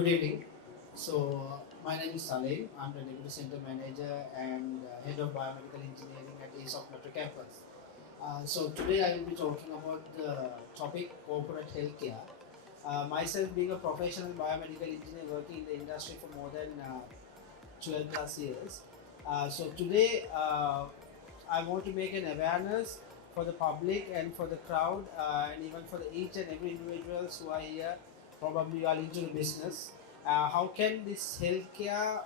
Good evening. My name is Saleem. I'm the Deputy Center Manager and Head of Biomedical Engineering at ESOFT Metro Campus. Today I will be talking about the topic corporate healthcare. Myself being a professional biomedical engineer working in the industry for more than 12 plus years. Today I want to make an awareness for the public and for the crowd and even for each and every individuals who are here. Probably you are into the business. How can this healthcare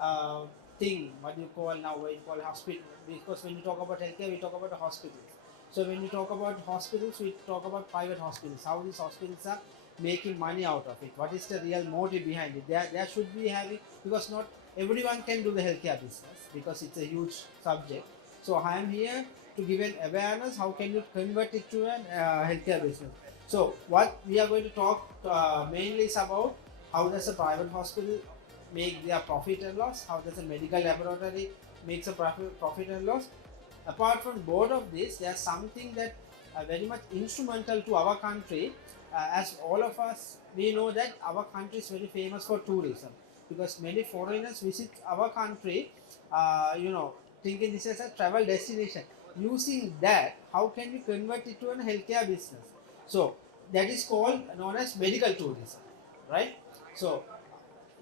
uh, thing, what you call now, what you call hospital, because when you talk about healthcare, we talk about the hospitals. So when you talk about hospitals, we talk about private hospitals. How these hospitals are making money out of it. What is the real motive behind it? There should be having, because not everyone can do the healthcare business because it's a huge subject. So I am here to give an awareness. How can you convert it to an healthcare business? So what we are going to talk mainly is about how does a private hospital make their profit and loss, how does a medical laboratory makes a profit and loss. Apart from both of this, there's something that very much instrumental to our country. As all of us, we know that our country is very famous for tourism because many foreigners visit our country, thinking this is a travel destination. Using that, how can we convert it to a healthcare business? So that is called known as medical tourism, right? So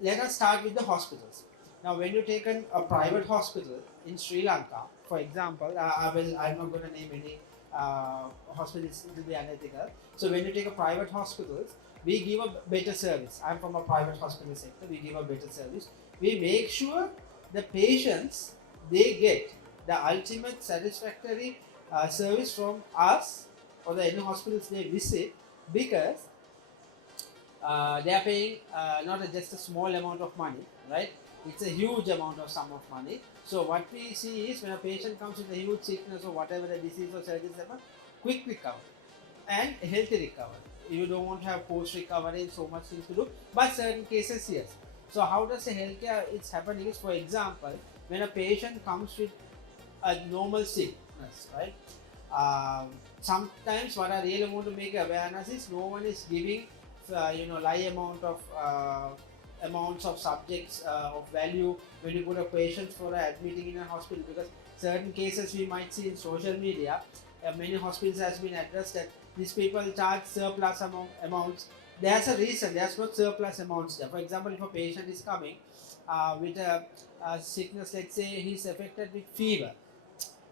let us start with the hospitals. Now, when you take a private hospital in Sri Lanka, for example, I'm not going to name any hospitals; it will be unethical. So, when you take a private hospitals, we give a better service. I'm from a private hospital sector. We give a better service. We make sure the patients they get the ultimate satisfactory service from us or the any hospitals they visit because they are paying not just a small amount of money, right? It's a huge amount of sum of money. So what we see is when a patient comes with a huge sickness or whatever the disease or surgery, quick recovery and healthy recovery. You don't want to have post recovery and so much things to do, but certain cases yes. So how does the healthcare it's happening is, for example, when a patient comes with a normal sickness, right? Sometimes what I really want to make awareness is no one is giving lie amounts of subjects of value when you put a patient for admitting in a hospital, because certain cases we might see in social media, many hospitals has been addressed that these people charge surplus amounts. There's a reason, there's no surplus amounts there. For example, if a patient is coming with a sickness, let's say he's affected with fever,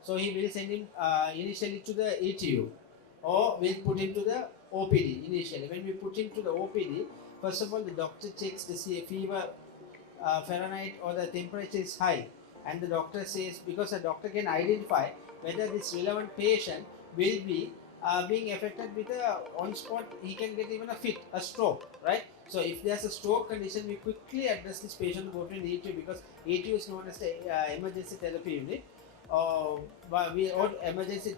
so he will send him initially to the ETU, or we'll put him to the OPD initially. When we put him to the OPD, first of all, the doctor checks the fever, Fahrenheit or the temperature is high, and the doctor says, because the doctor can identify whether this relevant patient will be being affected with a on spot, he can get even a fit, a stroke, right? So if there's a stroke condition, we quickly address this patient to go to an ETU, because ETU is known as the emergency therapy unit, or emergency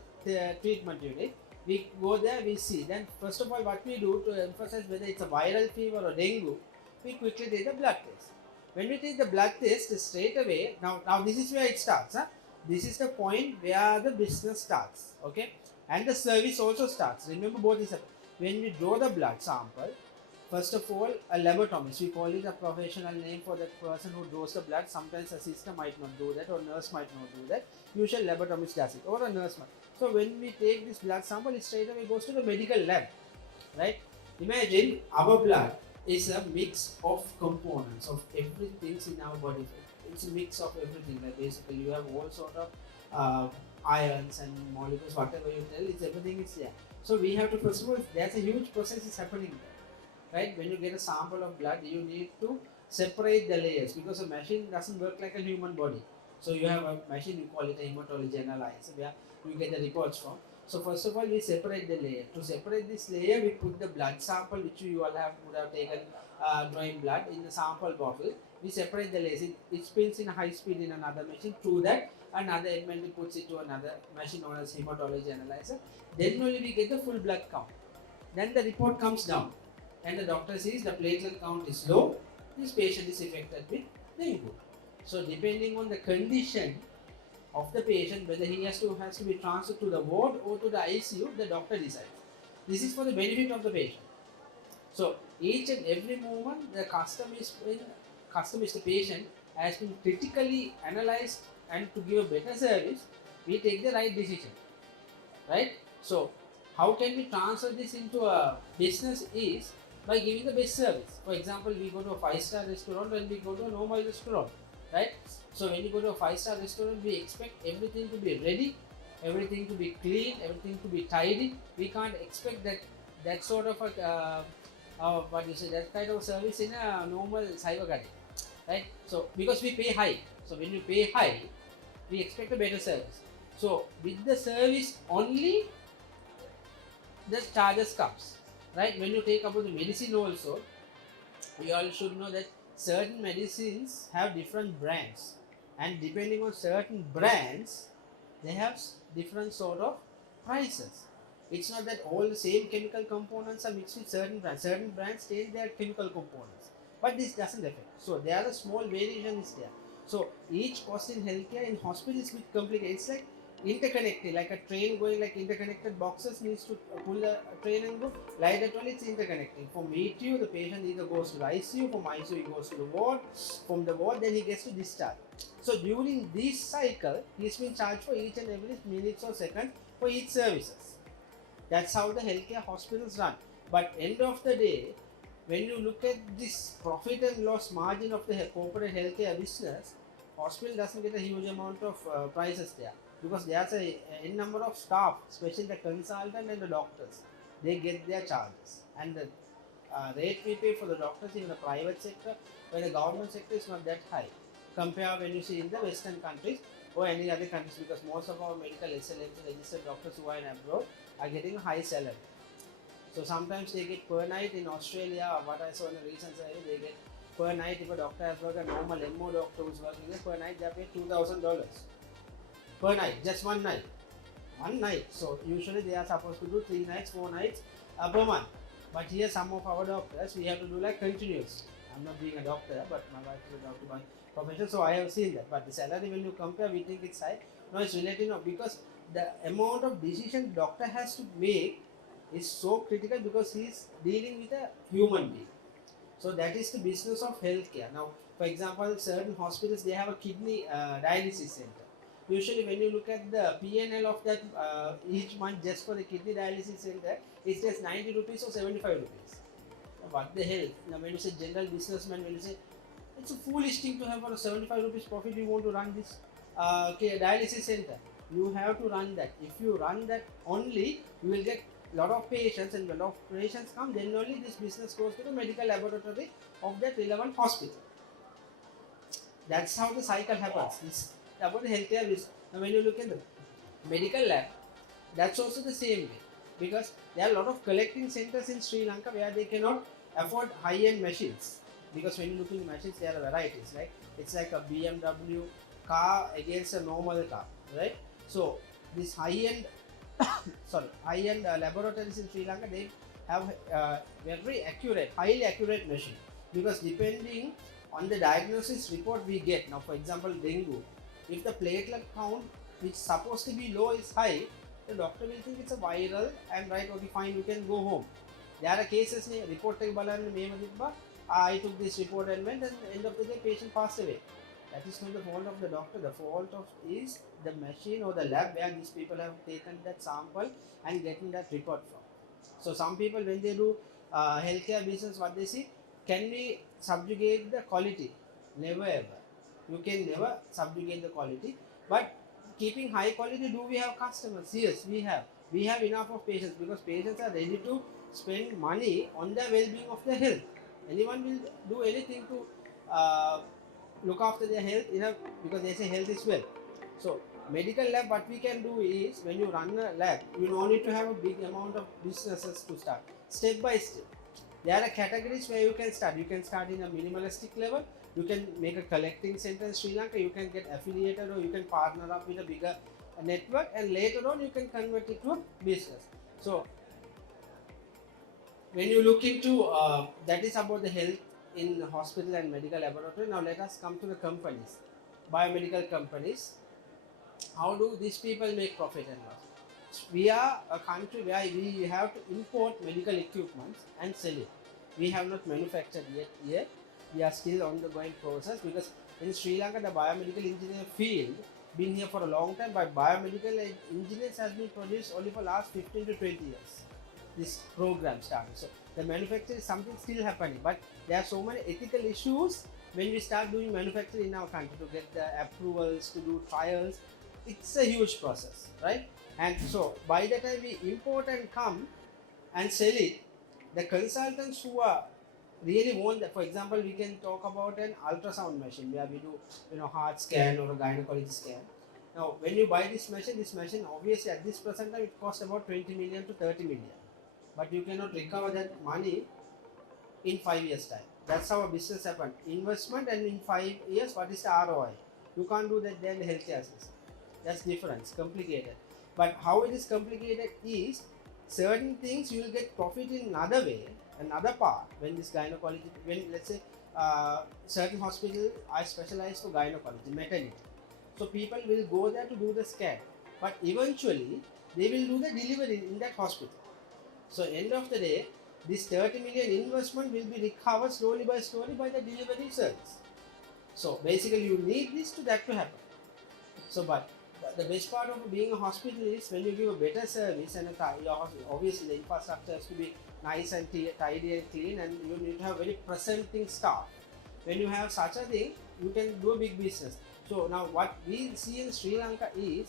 treatment unit. We go there, we see. Then first of all, what we do to emphasize whether it's a viral fever or dengue, we quickly take the blood test. When we take the blood test, straight away, now this is where it starts. This is the point where the business starts, okay? And the service also starts. Remember both these. When we draw the blood sample, first of all, a lobotomist, we call it a professional name for the person who draws the blood. Sometimes a sister might not do that, or nurse might not do that. Usually lobotomist does it, or a nurse might. So when we take this blood sample, it straight away goes to the medical lab, right? Imagine our blood is a mix of components of everything in our body. It's a mix of everything. Like basically, you have all sort of ions and molecules, whatever you tell, it's everything is there. So we have to, first of all, there's a huge process is happening there, right? When you get a sample of blood, you need to separate the layers, because a machine doesn't work like a human body. So you have a machine, we call it a hematology analyzer, where you get the reports from. So first of all, we separate the layer. To separate this layer, we put the blood sample, which you all would have taken drawing blood in the sample bottle. We separate the layers. It spins in a high speed in another machine. Through that, another element puts it to another machine known as hematology analyzer. Then only we get the full blood count. Then the report comes down, and the doctor says the platelet count is low. This patient is affected with dengue. So depending on the condition of the patient, whether he has to be transferred to the ward or to the ICU, the doctor decides. This is for the benefit of the patient. So each and every moment the customer is the patient has been critically analyzed, and to give a better service, we take the right decision, right? So how can we transfer this into a business is by giving the best service. For example, we go to a 5-star restaurant and we go to a normal restaurant, right? So when you go to a 5-star restaurant, we expect everything to be ready, everything to be clean, everything to be tidy. We can't expect that sort of a what you say, that kind of service in a normal cyber garden, right? So because we pay high, so when you pay high, we expect a better service. So with the service only, the charges comes, right? When you take about the medicine also, we all should know that certain medicines have different brands, and depending on certain brands, they have different sort of prices. It's not that all the same chemical components are mixed with certain brands. Certain brands change their chemical components, but this doesn't affect. So there are a small variation is there. So each cost in healthcare in hospital is bit complicated. It's like interconnected, like a train going, like interconnected boxes needs to pull the train and go. Like that only it's interconnected. From ETU, the patient either goes to the ICU, from ICU he goes to the ward, from the ward then he gets to discharge. So during this cycle, he's been charged for each and every minutes or seconds for each services. That's how the healthcare hospitals run. But end of the day, when you look at this profit and loss margin of the corporate healthcare business, hospital doesn't get a huge amount of prices there, because there's a n number of staff, especially the consultant and the doctors. They get their charges, and the rate we pay for the doctors in the private sector, when the government sector is not that high, compare when you see in the Western countries or any other countries, because most of our medical SLMs, registered doctors who are in abroad, are getting a high salary. So sometimes they get per night in Australia, or what I saw in the recent survey, they get per night. If a doctor has worked, a normal MO doctor who's working there, per night they are paid $2,000 per night, just one night. One night. So usually they are supposed to do 3 nights, 4 nights per month. But here some of our doctors, we have to do like continuous. I'm not being a doctor, but my wife is a doctor by profession, so I have seen that. But the salary, when you compare, we think it's high. No, it's relative, no, because the amount of decision doctor has to make is so critical, because he is dealing with a human being. So that is the business of healthcare. Now, for example, certain hospitals, they have a kidney dialysis center. Usually, when you look at the P&L of that each month just for the kidney dialysis center, it's just 90 rupees or 75 rupees. What the hell? Now, when you say general businessman, when you say it's a foolish thing to have for a 75 rupees profit, you want to run this dialysis center. You have to run that. If you run that only, you will get lot of patients, and when lot of patients come, then only this business goes to the medical laboratory of that relevant hospital. That's how the cycle happens. This about the healthcare business. Now when you look at the medical lab, that's also the same way, because there are a lot of collecting centers in Sri Lanka where they cannot afford high-end machines, because when you look in the machines, there are varieties, right? It's like a BMW car against a normal car, right? So this high-end high-end laboratories in Sri Lanka, they have very accurate, highly accurate machine, because depending on the diagnosis report we get. Now for example, dengue, if the platelet count which is supposed to be low is high, the doctor will think it's a viral and right, okay fine, you can go home. There are cases report I took this report and went, and end of the day patient passed away. That is not the fault of the doctor. The fault of is the machine or the lab where these people have taken that sample and getting that report from. So some people, when they do healthcare business, what they see, can we subjugate the quality? Never ever. You can never subjugate the quality. But keeping high quality, do we have customers? Yes, we have. We have enough of patients, because patients are ready to spend money on the well-being of their health. Anyone will do anything to look after their health, because they say health is wealth. So medical lab, what we can do is, when you run a lab, you don't need to have a big amount of businesses to start. Step by step, there are categories where you can start. You can start in a minimalistic level. You can make a collecting center in Sri Lanka. You can get affiliated, or you can partner up with a bigger network, and later on you can convert it to a business. So when you look into that is about the health in hospital and medical laboratory. Now let us come to the companies, biomedical companies. How do these people make profit and loss? We are a country where we have to import medical equipment and sell it. we have not manufactured yet. We are still on the going process, because in Sri Lanka the biomedical engineer field been here for a long time, but biomedical engineers has been produced only for last 15 to 20 years. This program started. So the manufacture is something still happening, but there are so many ethical issues when we start doing manufacturing in our country to get the approvals, to do trials. It's a huge process, right? And so by the time we import and come and sell it, the consultants who are really want that, for example, we can talk about an ultrasound machine where we do, heart scan or a gynecology scan. Now when you buy this machine obviously at this present time it costs about 20 million to 30 million, but you cannot recover that money in 5 years time. That's how a business happen. Investment, and in 5 years what is the ROI? You can't do that there in the healthcare system. That's different. It's complicated. But how it is complicated is, certain things you will get profit in another way, another part. When this gynecology, when let's say certain hospitals are specialized for gynecology, maternity, so people will go there to do the scan, but eventually they will do the delivery in that hospital. So end of the day, this 30 million investment will be recovered slowly by the delivery service. So basically you need this to that to happen. So but the best part of being a hospital is when you give a better service, and obviously the infrastructure has to be nice and tidy and clean, and you need to have very presenting staff. When you have such a thing, you can do a big business. So now what we see in Sri Lanka is,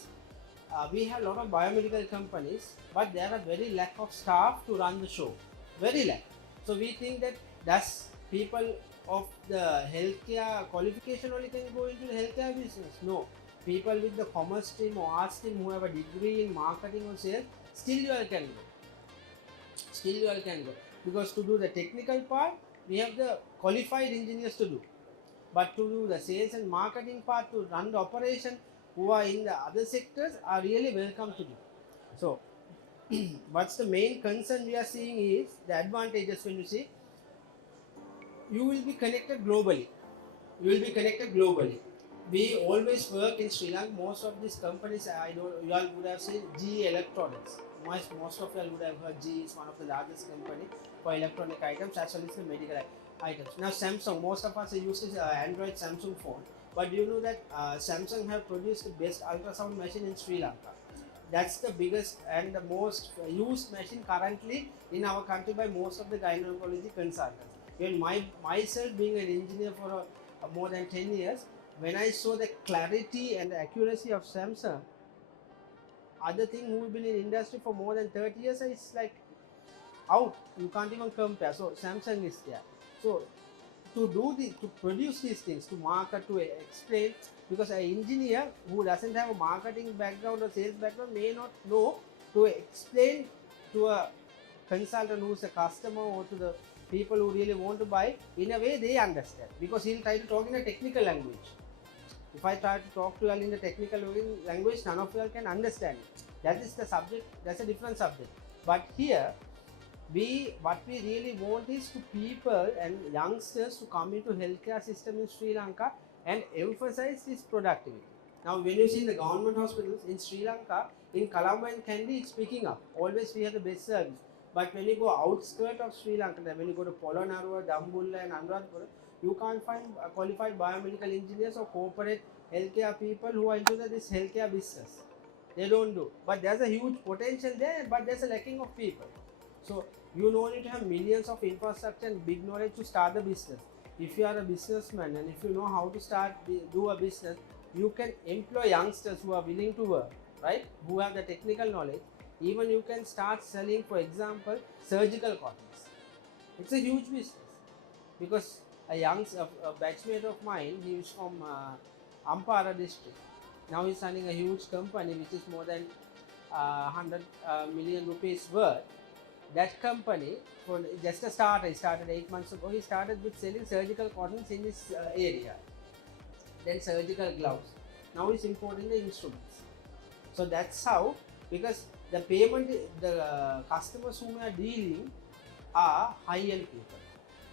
we have a lot of biomedical companies, but there are very lack of staff to run the show. Very lack. So we think that does people of the healthcare qualification only can go into the healthcare business? No. People with the commerce stream or arts stream who have a degree in marketing or sales, still you all can go. Still you all can go. Because to do the technical part, we have the qualified engineers to do. But to do the sales and marketing part, to run the operation, who are in the other sectors are really welcome to do. So what's the main concern we are seeing is the advantages. When you see, you will be connected globally. You will be connected globally. We always work in Sri Lanka. Most of these companies, you all would have seen GE Electronics. Most of you all would have heard GE is one of the largest company for electronic items as well as the medical items. Now Samsung, most of us are used to Android Samsung phone. But do you know that Samsung have produced the best ultrasound machine in Sri Lanka? That's the biggest and the most used machine currently in our country by most of the gynecology consultants. Even myself being an engineer for more than 10 years, when I saw the clarity and the accuracy of Samsung, other thing who have been in industry for more than 30 years is like out. You can't even compare. So Samsung is there. So to produce these things, to market, to explain, because an engineer who doesn't have a marketing background or sales background may not know to explain to a consultant who's a customer or to the people who really want to buy in a way they understand, because he'll try to talk in a technical language. If I try to talk to you all in the technical language, none of you all can understand it. That is the subject, that's a different subject. But here, what we really want is to people and youngsters to come into healthcare system in Sri Lanka and emphasize this productivity. Now when you see the government hospitals in Sri Lanka, in Colombo and Kandy, it's picking up. Always we have the best service. But when you go outskirts of Sri Lanka, when you go to Polonnaruwa, Dambulla and Anuradhapura, you can't find qualified biomedical engineers or corporate healthcare people who are into this healthcare business. They don't do. But there's a huge potential there, but there's a lacking of people. So you don't need to have millions of infrastructure and big knowledge to start the business. If you are a businessman and if you know how to do a business, you can employ youngsters who are willing to work, right? Who have the technical knowledge. Even you can start selling, for example, surgical cottons. It's a huge business, because a batchmate of mine, he is from Ampara district. Now he's running a huge company which is more than 100 million rupees worth. That company, for just a starter, he started 8 months ago. He started with selling surgical cottons in his area, then surgical gloves. Now he's importing the instruments. So that's how, because the payment, the customers whom we are dealing are high-end people.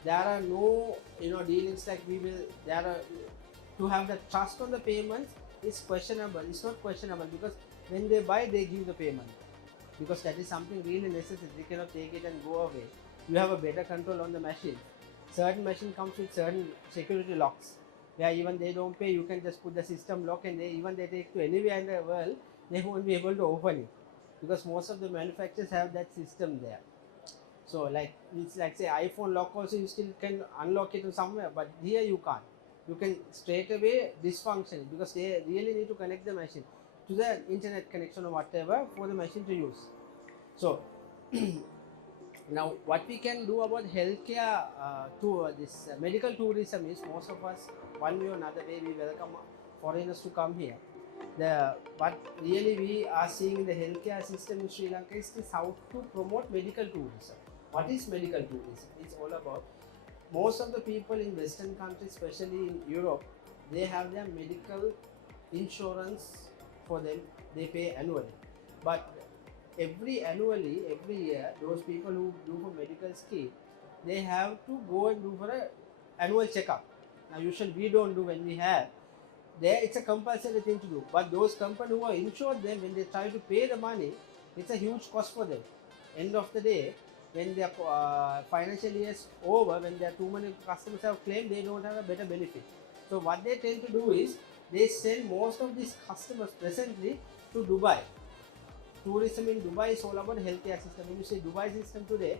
There are no dealings like to have the trust on the payments is questionable. It's not questionable, because when they buy, they give the payment, because that is something really necessary. They cannot take it and go away. you have a better control on the machine. Certain machine comes with certain security locks, where even they don't pay, you can just put the system lock, and they take to anywhere in the world, they won't be able to open it, because most of the manufacturers have that system there. So like it's like say iPhone lock also, you still can unlock it somewhere, but here you can't. You can straight away dysfunction it, because they really need to connect the machine to the internet connection or whatever for the machine to use. So now what we can do about healthcare to this medical tourism is, most of us one way or another way we welcome foreigners to come here. What really we are seeing in the healthcare system in Sri Lanka is how to promote medical tourism. What is medical tourism? It's all about, most of the people in Western countries, especially in Europe, they have their medical insurance for them, they pay annually. But every year, those people who do for medical scheme, they have to go and do for an annual checkup. Now usually we don't do when we have. There it's a compulsory thing to do. But those companies who are insured them, when they try to pay the money, it's a huge cost for them. End of the day, when their financial year is over, when there are too many customers have claimed, they don't have a better benefit. So what they tend to do is, they send most of these customers presently to Dubai. Tourism in Dubai is all about healthcare system. When you say Dubai system today,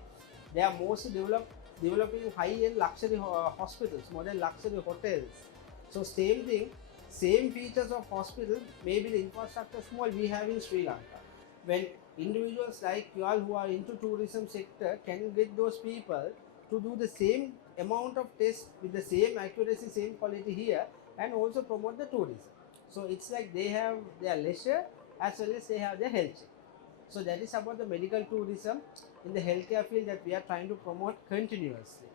they are mostly developing high-end luxury hospitals, modern luxury hotels. So same thing, same features of hospital, maybe the infrastructure small, we have in Sri Lanka. When individuals like you all who are into tourism sector can get those people to do the same amount of tests with the same accuracy, same quality here, and also promote the tourism. So it's like they have their leisure as well as they have their health check. So that is about the medical tourism in the healthcare field that we are trying to promote continuously.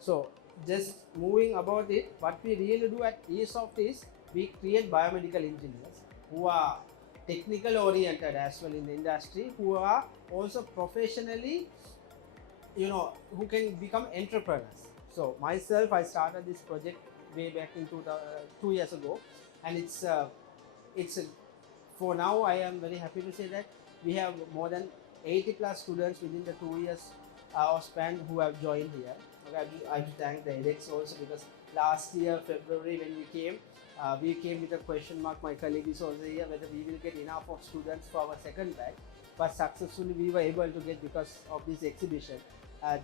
So just moving about it, what we really do at ESOFT is we create biomedical engineers who are technical oriented as well in the industry, who are also professionally, who can become entrepreneurs. So myself, I started this project way back in 2 years ago, and it's for now I am very happy to say that we have more than 80 plus students within the 2 years span who have joined here. Okay, I have to thank the EDEX also, because last year February when we came with a question mark. My colleague is also here, whether we will get enough of students for our second batch, but successfully we were able to get because of this exhibition.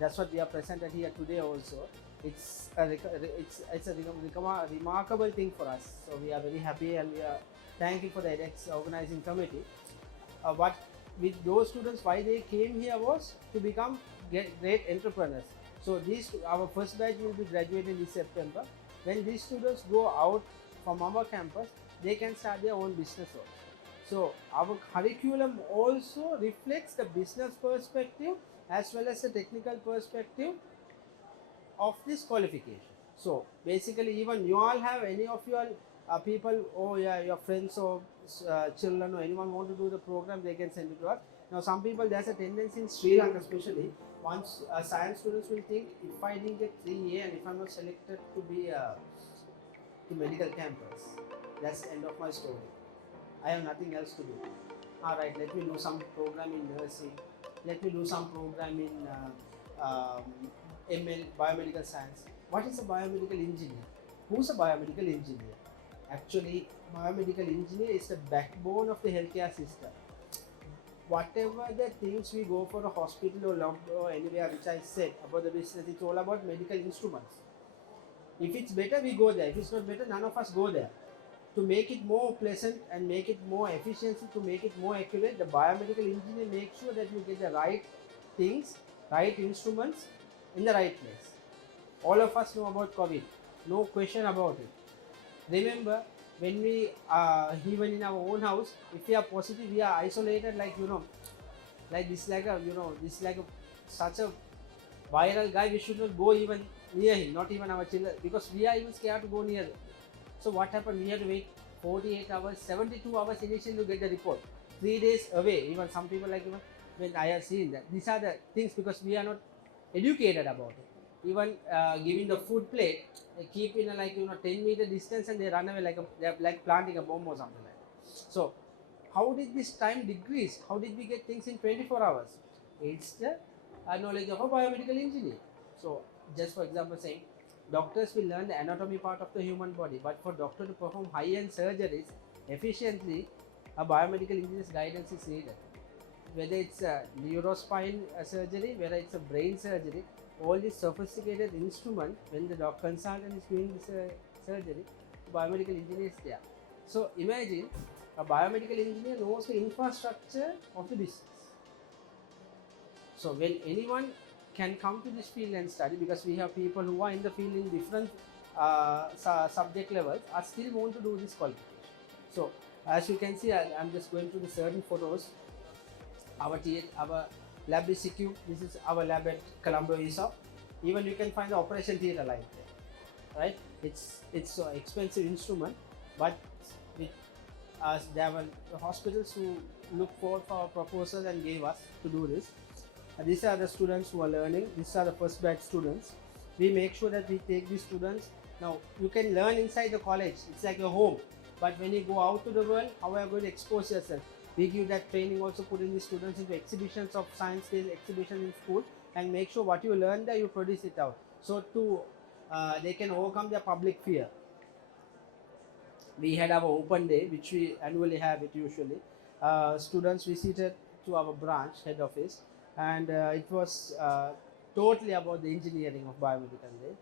That's what we are presented here today also. It's a remarkable thing for us. So we are very happy, and we are thanking for the EDEX organizing committee. What with those students, why they came here was to become great entrepreneurs. So our first batch will be graduating this September. When these students go out from our campus, they can start their own business also. So our curriculum also reflects the business perspective as well as the technical perspective of this qualification. So basically, even you all have any of your people, your friends or children or anyone want to do the program, they can send it to us. Now some people, there's a tendency in Sri Lanka especially, once science students will think, if I didn't get 3A and if I'm not selected to be to medical campus, that's the end of my story. I have nothing else to do. Alright, let me do some program in nursing, let me do some program in ML, biomedical science. What is a biomedical engineer? Who's a biomedical engineer? Actually, biomedical engineer is the backbone of the healthcare system. Whatever the things we go for a hospital or lab or anywhere, which I said about the business, it's all about medical instruments. If it's better, we go there. If it's not better, none of us go there. To make it more pleasant and make it more efficiency, to make it more accurate, the biomedical engineer makes sure that you get the right things, right instruments in the right place. All of us know about COVID, no question about it. Remember, when we even in our own house, if we are positive, we are isolated, such a viral guy, we should not go even near him, not even our children, because we are even scared to go near him. So what happened? We had to wait 48 hours, 72 hours initially to get the report. 3 days away. Even some people when I have seen that. These are the things because we are not educated about it. Even giving the food plate, they keep in a 10-meter distance and they run away they're like planting a bomb or something like that. So how did this time decrease? How did we get things in 24 hours? It's the knowledge of a biomedical engineer. So, just for example, saying doctors will learn the anatomy part of the human body, but for doctor to perform high-end surgeries efficiently, a biomedical engineer's guidance is needed. Whether it's a neurospine surgery, whether it's a brain surgery, all these sophisticated instrument, when the consultant is doing this surgery, biomedical engineer is there. So imagine a biomedical engineer knows the infrastructure of the business. So when anyone can come to this field and study, because we have people who are in the field in different subject levels, are still want to do this qualification. So as you can see, I'm just going through the certain photos. Our lab is secure. This is our lab at Colombo ESOFT. Even you can find the operation theatre like there, right? It's so expensive instrument, but with us, there were hospitals who looked forward for our proposal and gave us to do this. These are the students who are learning. These are the first batch students. We make sure that we take these students. Now you can learn inside the college. It's like a home. But when you go out to the world, how are you going to expose yourself? We give that training, also putting the students into exhibitions of science field, exhibition in school, and make sure what you learn there, you produce it out. So they can overcome their public fear. We had our open day, which we annually have it usually. Students visited to our branch head office, and it was totally about the engineering of biomedical day.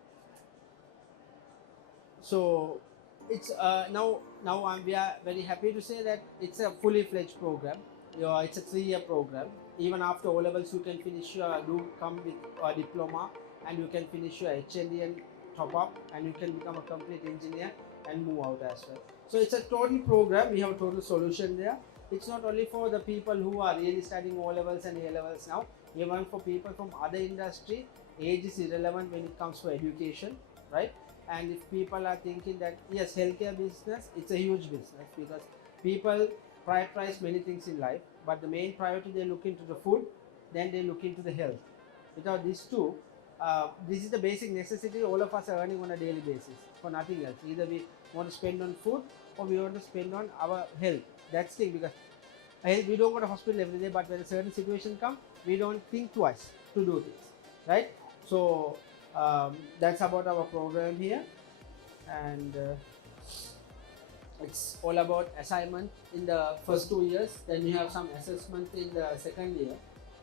So it's we are very happy to say that it's a fully fledged program. It's a 3-year program. Even after O levels, you can finish do come with a diploma, and you can finish your HND and top up, and you can become a complete engineer and move out as well. So it's a total program. We have a total solution there. It's not only for the people who are really studying O levels and A levels now. Even for people from other industry, age is irrelevant when it comes to education, right? And if people are thinking that yes, healthcare business, it's a huge business, because people prioritize many things in life, but the main priority, they look into the food, then they look into the health. Without these two, this is the basic necessity all of us are earning on a daily basis for nothing else. Either we want to spend on food, or we want to spend on our health. That's the thing, because we don't go to hospital every day, but when a certain situation comes, we don't think twice to do things, right? So that's about our program here, and it's all about assignment in the first 2 years. Then we have some assessment in the second year,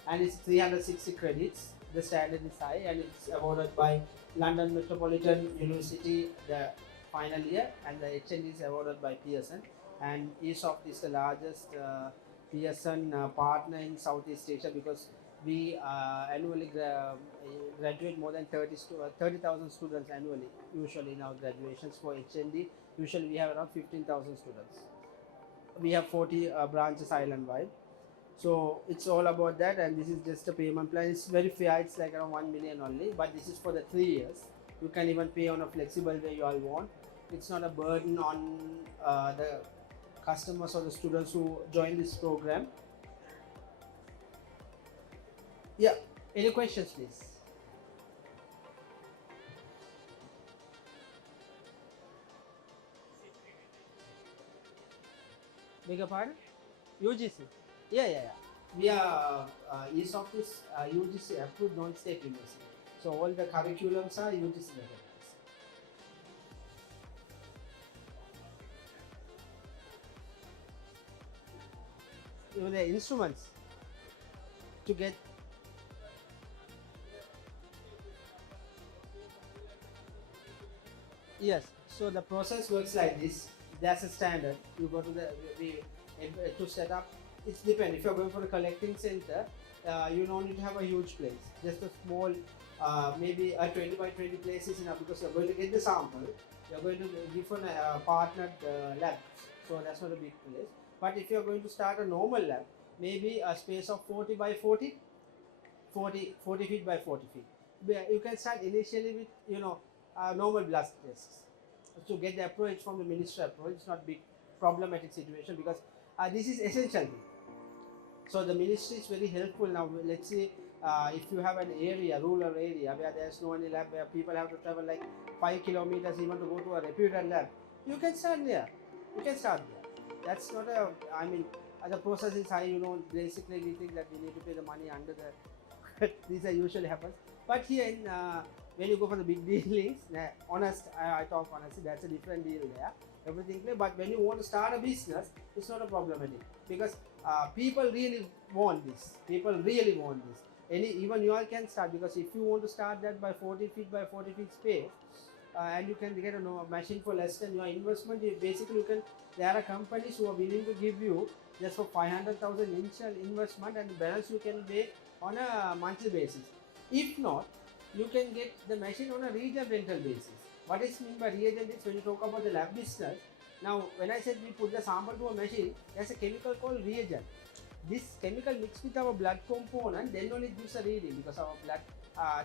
and it's 360 credits. The standard is high, and it's awarded by London Metropolitan University the final year, and the HND is awarded by Pearson. And ESOFT is the largest Pearson partner in Southeast Asia, because we annually graduate more than 30,000 students annually, usually in our graduations. For HND, usually we have around 15,000 students. We have 40 branches island-wide. So it's all about that, and this is just a payment plan. It's very fair. It's like around 1 million only, but this is for the 3 years. You can even pay on a flexible way you all want. It's not a burden on the customers or the students who join this program. Yeah, any questions, please? Beg your pardon? UGC. Yeah. We are ESOFT is UGC approved non-state university. So all the curriculums are UGC recognized. Even the instruments to get. Yes. So the process works like this. There's a standard. You go to to set up. It's depend. If you're going for a collecting center, you don't need to have a huge place. Just a small, maybe a 20 by 20 place is enough, because you're going to get the sample. You're going to different partnered labs, so that's not a big place. But if you're going to start a normal lab, maybe a space of 40 by 40, 40 feet by 40 feet. You can start initially with normal blood tests to get the approach from the ministry approach. It's not big problematic situation, because this is essential thing. So the ministry is very helpful now. Let's say if you have an area, rural area, where there's no any lab, where people have to travel like 5 kilometers even to go to a reputed lab, you can start there. That's not the process is high, basically we think that we need to pay the money under the these are usually happens. But here in when you go for the big dealings, honest, I talk honestly, that's a different deal there. Everything clear. But when you want to start a business, it's not a problematic because people really want this. People really want this. Even you all can start, because if you want to start that by 40 feet by 40 feet space, and you can get a machine for less than your investment. Basically, there are companies who are willing to give you just for 500,000 initial investment, and the balance you can pay on a monthly basis. If not, you can get the machine on a reagent rental basis. What is meant by reagent is when you talk about the lab business. Now, when I said we put the sample to a machine, there's a chemical called reagent. This chemical mixed with our blood component, then only it gives a reading, because our blood,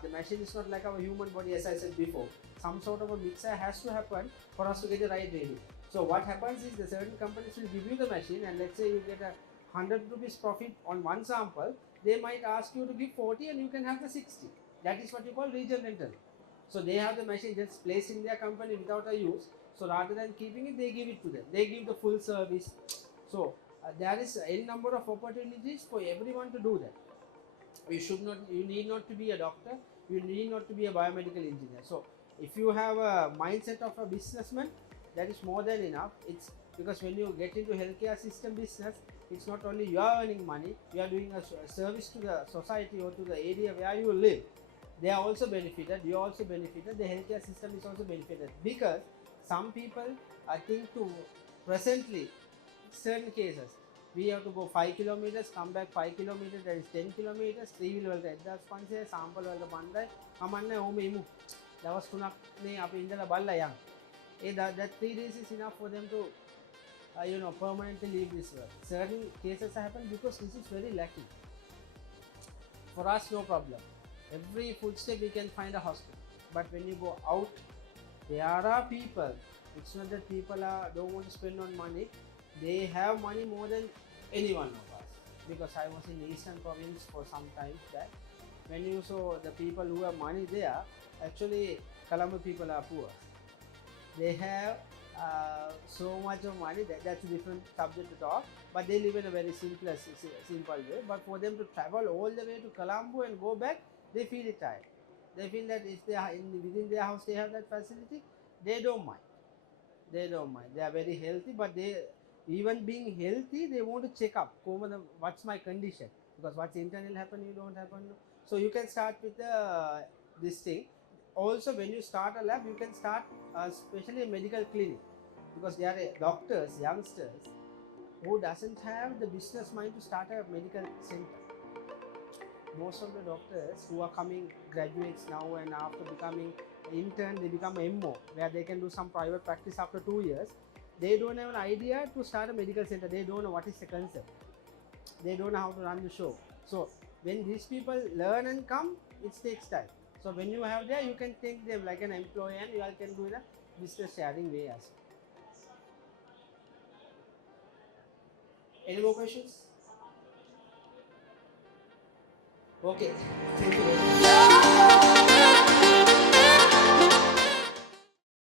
the machine is not like our human body, as I said before. Some sort of a mixer has to happen for us to get the right reading. So what happens is, the certain companies will give you the machine, and let's say you get a 100 rupees profit on one sample, they might ask you to give 40 and you can have the 60. That is what you call region rental. So they have the machine just placed in their company without a use. So rather than keeping it, they give it to them. They give the full service. So there is a number of opportunities for everyone to do that. You need not to be a doctor. You need not to be a biomedical engineer. So if you have a mindset of a businessman, that is more than enough. It's because when you get into healthcare system business, it's not only you are earning money, you are doing a service to the society or to the area where you live. They are also benefited, you are also benefited, the healthcare system is also benefited, because some people think to presently certain cases we have to go 5 kilometers, come back 5 kilometers, that is 10 kilometers, 3 wheel වලට 1500 sample වලට 500යි කමන්නේ ඕම ඉමු දවස් 3ක් නේ අපි ඉඳලා බලලා යන්න. That 3 days is enough for them to permanently leave this world. Certain cases happen because this is very lacking. For us, no problem. Every footstep we can find a hospital. But when you go out, there are people. It's not that people don't want to spend on money. They have money more than any one of us. Because I was in Eastern Province for some time back. When you saw the people who have money there, actually Colombo people are poor. They have so much of money, that's a different subject to talk, but they live in a very simple way. But for them to travel all the way to Colombo and go back, they feel it tired. They feel that if they are within their house they have that facility, they don't mind. They are very healthy, but they, even being healthy, they want to check up what's my condition, because what's internal happen, you don't happen. So you can start with this thing. Also, when you start a lab, you can start especially a medical clinic, because there are doctors, youngsters who doesn't have the business mind to start a medical center. Most of the doctors who are coming graduates now, and after becoming intern, they become MO, where they can do some private practice after 2 years. They don't have an idea to start a medical center. They don't know what is the concept. They don't know how to run the show. So when these people learn and come, it takes time. So when you have there, you can take them like an employee, and you all can do the business sharing way as well. Any more questions? Okay, thank you very much.